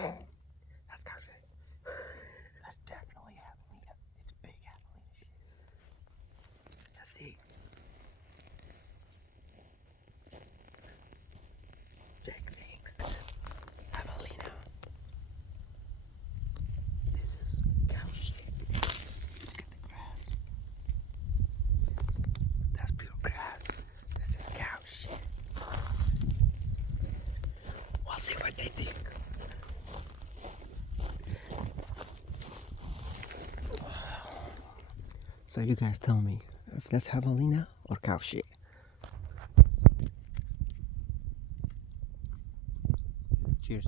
That's cow shit. That's definitely javelina. It's big javelina shit. Let's see. Jake thinks this is javelina. This is cow shit. Look at the grass. That's pure grass. This is cow shit. We'll see what they think. So you guys tell me if that's javelina or cow shit. Cheers.